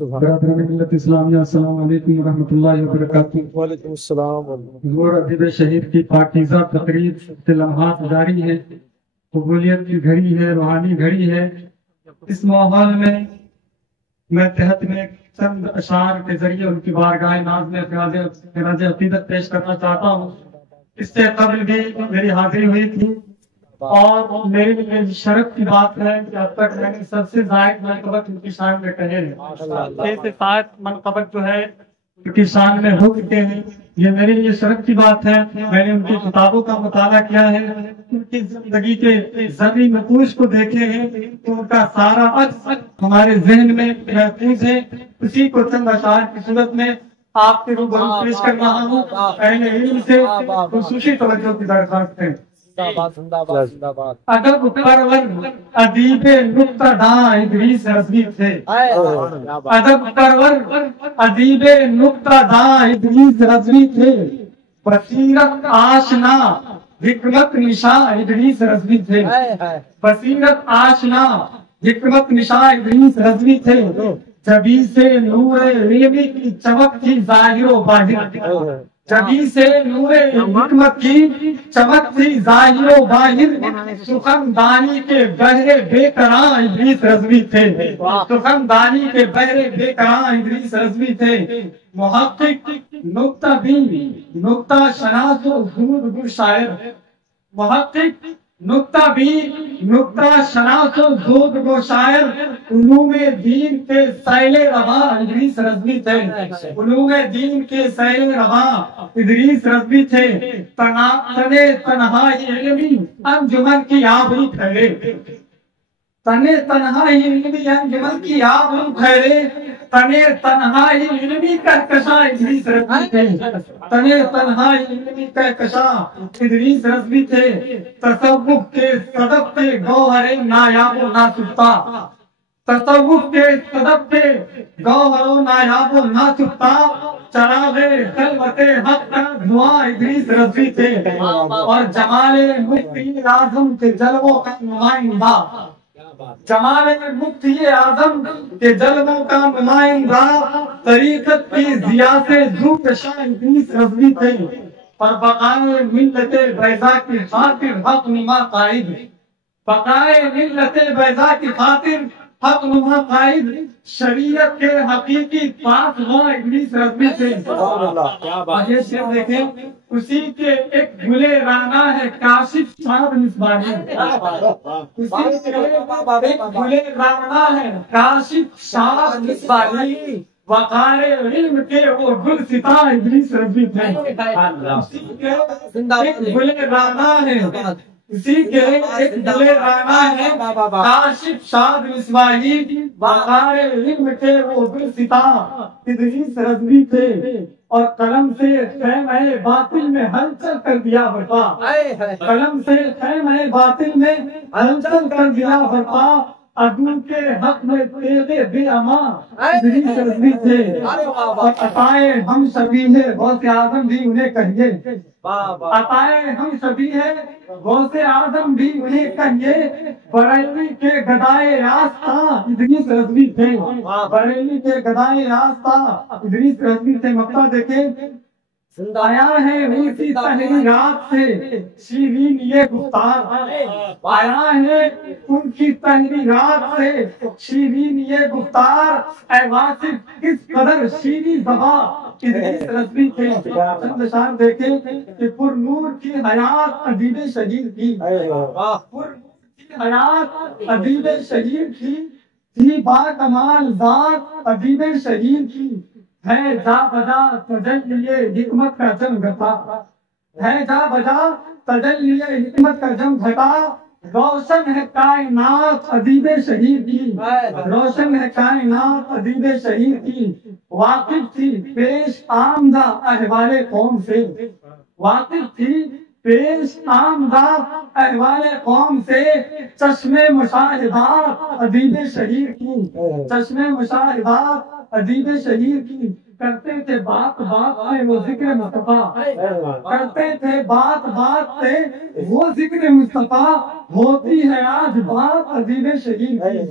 برادران ملت اسلامیہ السلام علیکم ورحمۃ اللہ وبرکاتہ۔ وعلیکم السلام نور ادیب شہید کی پاکیزہ تقریب سے لمحات جاری ہے، قبولیت کی گھڑی ہے، روحانی گھڑی ہے۔ اس ماحول میں تحت میں چند اشعار کے ذریعے ان کی بارگاہ ناز میں خراج عقیدت پیش کرنا چاہتا ہوں۔ اس سے قبل بھی میری حاضری ہوئی تھی اور میرے لیے شرف کی بات ہے کہ اب تک میں نے سب سے زائد منقبت ان کی شان میں کہے ہیں۔ 6 سے 7 منقبت جو ہے ان کی شان میں ہو چکے ہیں۔ یہ میرے لیے شرف کی بات ہے۔ میں نے ان کی کتابوں کا مطالعہ کیا ہے، ان کی زندگی کے ذری نقوش کو دیکھے ہیں، ان کا سارا عکس ہمارے ذہن میں محفوظ ہے۔ اسی کو چند اشعار کی صورت میں آپ کے روبرو پیش کر رہا ہوں۔ اہل علم سے خصوصی توجہ کی درخواست ہے۔ ادب پرور ادیب نکتہ داں ادریس رضوی تھے، ادب پرور ادیب نکتہ داں ادریس رضوی تھے، بصیرت آشنا حکمت نشاں ادریس رضوی تھے، بصیرت آشنا حکمت نشاں ادریس رضوی تھے، جبی سے نور علمی کی چمک تھی ظاہر و باہر، جبی سے نور حکمت کی چمک تھی ظاہر و باہر، سخن دانی کے بہرے بے قراں ادریس رضوی تھے، سخن دانی کے بہرے بے قراں ادریس رضوی تھے، محقق نکتہ بین نکتہ شناس و زود گو شاعر، محقق نکتہ بین نکتہ شناس و زود گو شاعر، علوم دین کے سیل رواں ادریس رضوی تھے، علوم دین کے سیل رواں ادریس رضوی تھے، تنے تنہائی علمی انجمن کی آبرو ٹھہرے، تنے تنہائی علمی انجمن کی آبرو ٹھہرے، تنے تنہائی علمی کہکشاں ادریس رضوی تھے، تنے تنہائی علمی کہکشاں ادریس رضوی تھے، تصوف کے صدف کے گوہر نایاب و ناسفتہ، تصوف کے صدف کے گوہر و نایاب و ناسفتہ، چراغ خلوت حق کا دعا ادریس رضوی تھے، اور جمال مفتی اعظم کے جلووں کا نمائندہ، جمال مفتی اعظم کے جلووں کا نمائندہ، طریقت کی ضیا سے زوکشاں ادریس رضوی تھے، اور بقائے ملت بیضا کی خاطر حق نما قائد، بقائے ملت بیضا کی خاطر حق نما قائد، شریعت کے حقیقی پاسباں ادریس رضوی تھے۔ یہ شعر دیکھیں، اسی کے ایک گلے رانا ہے کاشف شاد مصباحی، اسی کے ایک گلے رانا ہے کاشف شاد مصباحی، وقار علم کے وہ گل ستا ادریس رضوی تھے، اسی کے ایک گلے رانا ہے، اسی کے ایک گلے رانا ہے کاشف شاد مصباحی، وقار علم کے وہ گل ستا ادریس رضوی تھے، اور قلم سے خیمہ باطل میں ہلچل کر دیا برپا، قلم سے خیمہ باطل میں ہلچل کر دیا برپا، عدو کے حق میں تیغے بے امان ادریس رضوی تھے، اور عطائے ہم سبھی ہے غوث اعظم بھی انہیں کہیے، عطائے ہم سبھی ہے غوث اعظم بھی انہیں کہیے، بریلی کے گدائے راستہ ادریس رضوی تھے، بریلی کے گدائے راستہ ادریس رضوی تھے۔ مقطع دیکھیں، آیا ہے اسی تحریرات سے شیرین یہ گفتار، آیا ہے ان کی تحریرات سے شیرین یہ گفتار، اے واصف کس قدر شیریں زباں ادریس رضوی تھے۔ چند اشعار دیکھیں کہ پر نور کی حیات ادیب شہید کی، پر نور کی حیات ادیب شہید کی، تھی با کمال ذات ادیب شہید کی، ہے جا بجا تجلی حکمت کا جم گھٹا، ہے جا بجا تجلی حکمت کا جم گھٹا، روشن ہے کائنات ادیب شہید کی، روشن ہے کائنات ادیب شہید کی، واقف تھی پیش آمدہ احوال قوم سے، واقف تھی پیش آمدہ احوال قوم سے، چشم مشاہدات ادیب شہید کی، چشم مشاہدات ادیب شہید کی، کرتے تھے بات بات میں وہ ذکر مصطفیٰ، کرتے تھے بات بات سے وہ ذکر مصطفیٰ، ہوتی ہے آج بات عظیم شہید کی،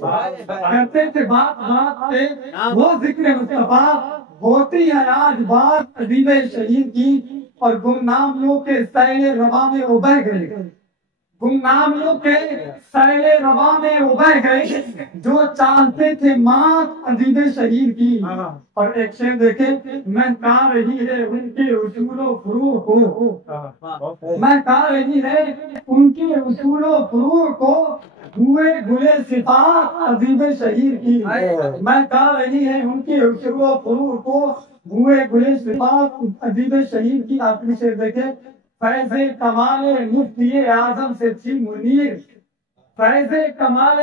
کرتے تھے بات بات سے وہ ذکر مصطفیٰ، ہوتی ہے آج بات عظیم شہید کی، اور گمنامیوں کے سیل رواں میں وہ بہہ گئے، گمنامیوں کے سیل رواں میں وہ بہہ گئے جو چاہتے تھے مات عظیم شہید کی۔ اور ایک شعر دیکھیں، مہکا رہی ہے ان کے اصول و فروع کو، مہکا رہی ہے ان کے اصول و فروع کو، ہوئے گلے صفات عظیم شہید کی، مہکا رہی ہے ان کے اصول و فروع کو، ہوئے گلے صفات عظیم شہید کی۔ آخری شعر دیکھیں، فیض کمال مفتی اعظم سے تھی منیر، فیض کمال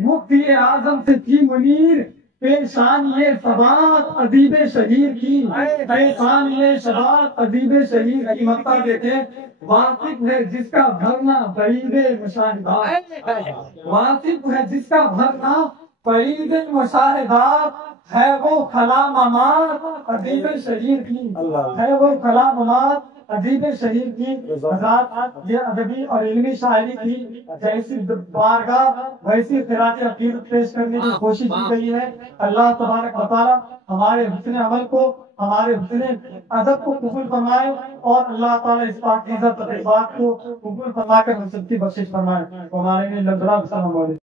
مفتی اعظم سے تھی منیر، پیشان یہ ثبات ادیب شہیر کی، پیشان یہ ثبات ادیب شہیر کی۔ مطلب دیکھیں، واقف ہے جس کا بھرنا بعید مشاہدات، واقف ہے جس کا بھرنا بعید مشاہدات، ہے وہ خلا ممات ادیب شہیر کی، ہے وہ خلا ممات ادیب شہیر کی۔ حضرات، یہ ادبی اور علمی شاعری کی جیسی بارگاہ ویسی خراج عقیدت پیش کرنے کی کوشش کی گئی ہے۔ اللہ تبارک و تعالی ہمارے حسن عمل کو، ہمارے حسن ادب کو قبول فرمائے، اور اللہ تعالی اس پاکیزہ تقریبات کو قبول فرما کر ہم سب کی بخشش فرمائے۔ ہمارے لیے السلام علیکم۔